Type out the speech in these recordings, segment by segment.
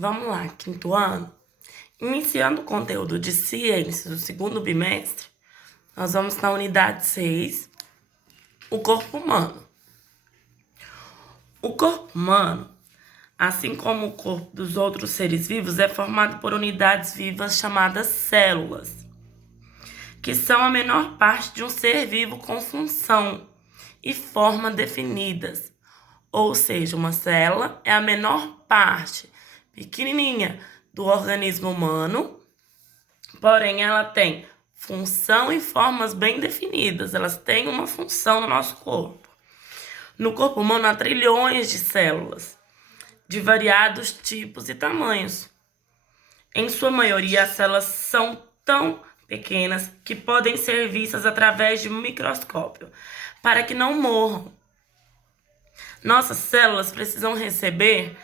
Vamos lá, quinto ano. Iniciando o conteúdo de ciências do segundo bimestre, nós vamos na unidade 6, o corpo humano. O corpo humano, assim como o corpo dos outros seres vivos, é formado por unidades vivas chamadas células, que são a menor parte de um ser vivo com função e forma definidas. Ou seja, uma célula é a menor parte, pequenininha, do organismo humano, porém ela tem função e formas bem definidas. Elas têm uma função no nosso corpo. No corpo humano há trilhões de células, de variados tipos e tamanhos. Em sua maioria, as células são tão pequenas que podem ser vistas através de um microscópio, para que não morram. Nossas células precisam receber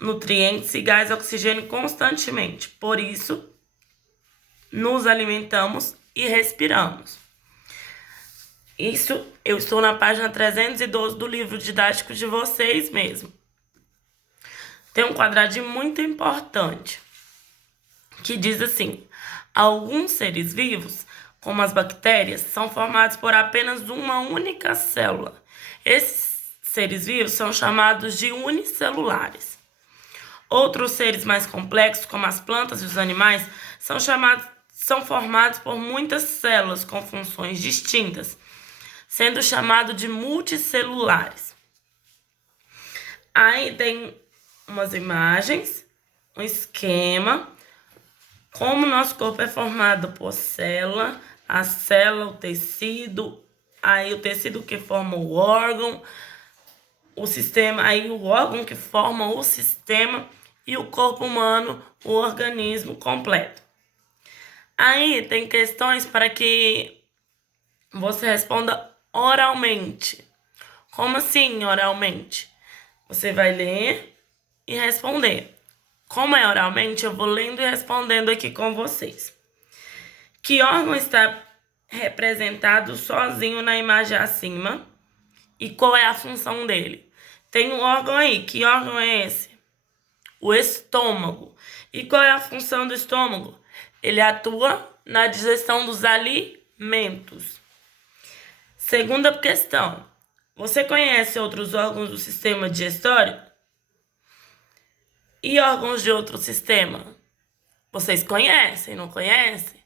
nutrientes e gás oxigênio constantemente. Por isso, nos alimentamos e respiramos. Isso eu estou na página 312 do livro didático de vocês mesmo. Tem um quadradinho muito importante que diz assim: alguns seres vivos, como as bactérias, são formados por apenas uma única célula. Esses seres vivos são chamados de unicelulares. Outros seres mais complexos, como as plantas e os animais, são formados por muitas células com funções distintas, sendo chamados de multicelulares. Aí tem umas imagens, um esquema, como o nosso corpo é formado por célula, a célula, o tecido, aí o tecido que forma o órgão, o sistema, aí o órgão que forma o sistema e o corpo humano, o organismo completo. Aí tem questões para que você responda oralmente. Como assim oralmente? Você vai ler e responder. Como é oralmente, eu vou lendo e respondendo aqui com vocês. Que órgão está representado sozinho na imagem acima? E qual é a função dele? Tem um órgão aí. Que órgão é esse? O estômago. E qual é a função do estômago? Ele atua na digestão dos alimentos. Segunda questão. Você conhece outros órgãos do sistema digestório? E órgãos de outro sistema? Vocês conhecem, não conhecem?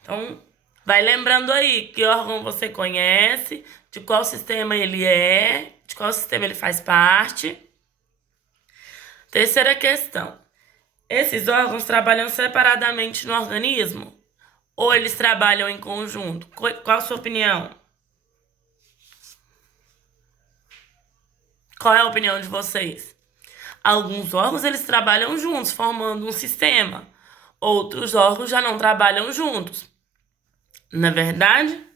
Então, vai lembrando aí que órgão você conhece, de qual sistema ele é, de qual sistema ele faz parte. Terceira questão. Esses órgãos trabalham separadamente no organismo? Ou eles trabalham em conjunto? Qual a sua opinião? Qual é a opinião de vocês? Alguns órgãos eles trabalham juntos, formando um sistema. Outros órgãos já não trabalham juntos. Não é verdade?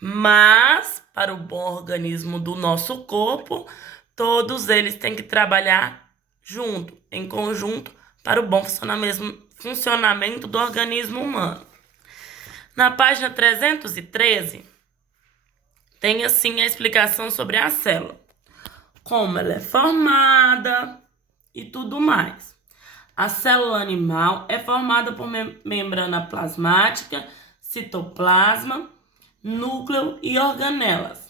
Mas, para o bom organismo do nosso corpo, todos eles têm que trabalhar junto, em conjunto, para o bom funcionamento do organismo humano. Na página 313, tem assim a explicação sobre a célula. Como ela é formada e tudo mais. A célula animal é formada por membrana plasmática, citoplasma, núcleo e organelas.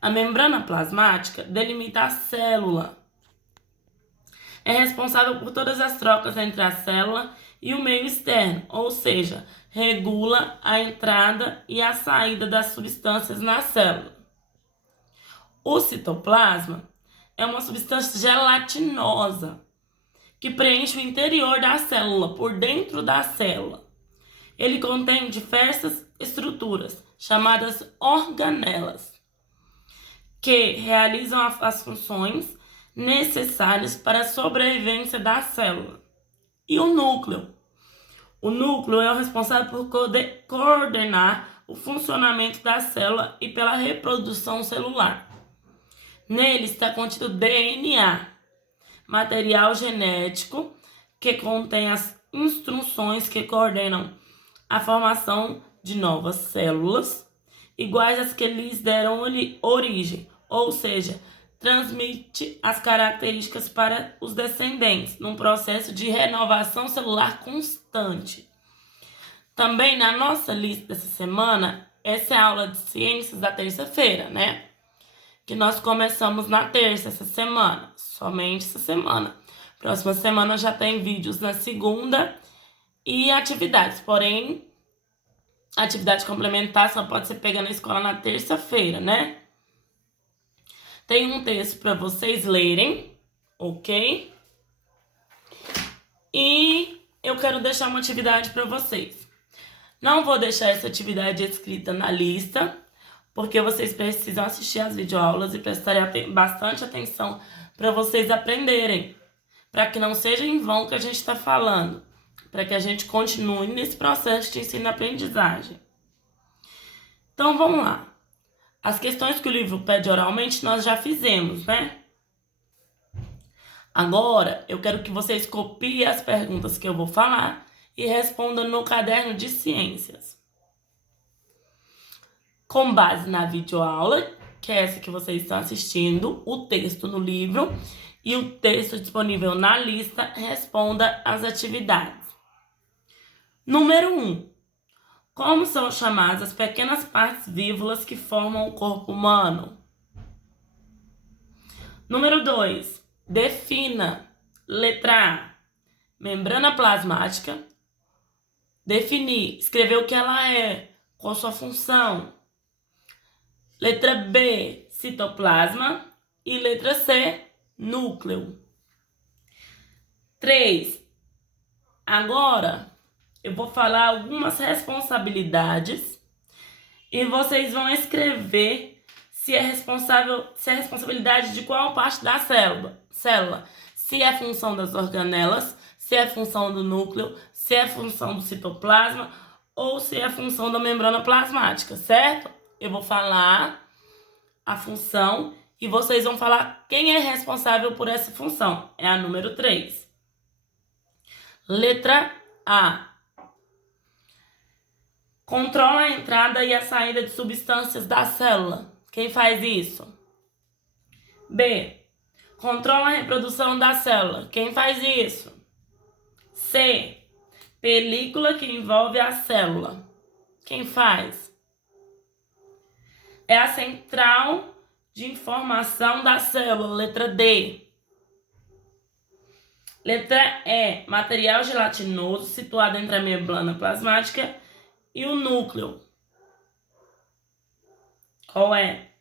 A membrana plasmática delimita a célula. É responsável por todas as trocas entre a célula e o meio externo, ou seja, regula a entrada e a saída das substâncias na célula. O citoplasma é uma substância gelatinosa que preenche o interior da célula, por dentro da célula. Ele contém diversas estruturas, chamadas organelas, que realizam as funções necessárias para a sobrevivência da célula. E o núcleo? O núcleo é o responsável por coordenar o funcionamento da célula e pela reprodução celular. Nele está contido DNA, material genético que contém as instruções que coordenam a formação de novas células, iguais às que lhes deram origem, ou seja, transmite as características para os descendentes, num processo de renovação celular constante. Também na nossa lista dessa semana, essa é a aula de ciências da terça-feira, né? Que nós começamos na terça essa semana, somente essa semana. Próxima semana já tem vídeos na segunda e atividades, porém, atividade complementar só pode ser pega na escola na terça-feira, né? Tem um texto para vocês lerem, ok? E eu quero deixar uma atividade para vocês. Não vou deixar essa atividade escrita na lista, porque vocês precisam assistir às videoaulas e prestarem bastante atenção para vocês aprenderem. Para que não seja em vão que a gente está falando. Para que a gente continue nesse processo de ensino-aprendizagem. Então, vamos lá. As questões que o livro pede oralmente, nós já fizemos, né? Agora, eu quero que vocês copiem as perguntas que eu vou falar e respondam no caderno de ciências. Com base na videoaula, que é essa que vocês estão assistindo, o texto no livro e o texto disponível na lista, responda as atividades. Número 1. Como são chamadas as pequenas partes vívulas que formam o corpo humano? Número 2. Defina. Letra A. Membrana plasmática. Definir. Escrever o que ela é. Qual sua função. Letra B. Citoplasma. E letra C. Núcleo. 3. Agora, eu vou falar algumas responsabilidades e vocês vão escrever se é responsabilidade de qual parte da célula. Se é função das organelas, se é função do núcleo, se é função do citoplasma ou se é função da membrana plasmática, certo? Eu vou falar a função e vocês vão falar quem é responsável por essa função. É a número 3. Letra A. Controla a entrada e a saída de substâncias da célula. Quem faz isso? B. Controla a reprodução da célula. Quem faz isso? C. Película que envolve a célula. Quem faz? É a central de informação da célula. Letra D. Letra E. Material gelatinoso situado entre a membrana plasmática e o núcleo. Qual é?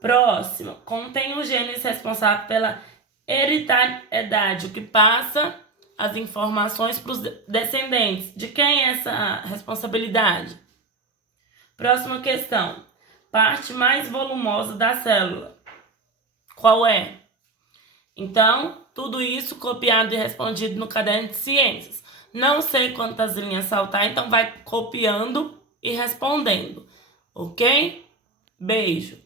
Próximo. Contém os genes responsáveis pela hereditariedade, o que passa as informações para os descendentes. De quem é essa responsabilidade? Próxima questão. Parte mais volumosa da célula. Qual é? Então, tudo isso copiado e respondido no caderno de ciências. Não sei quantas linhas saltar, então vai copiando e respondendo. Ok? Beijo!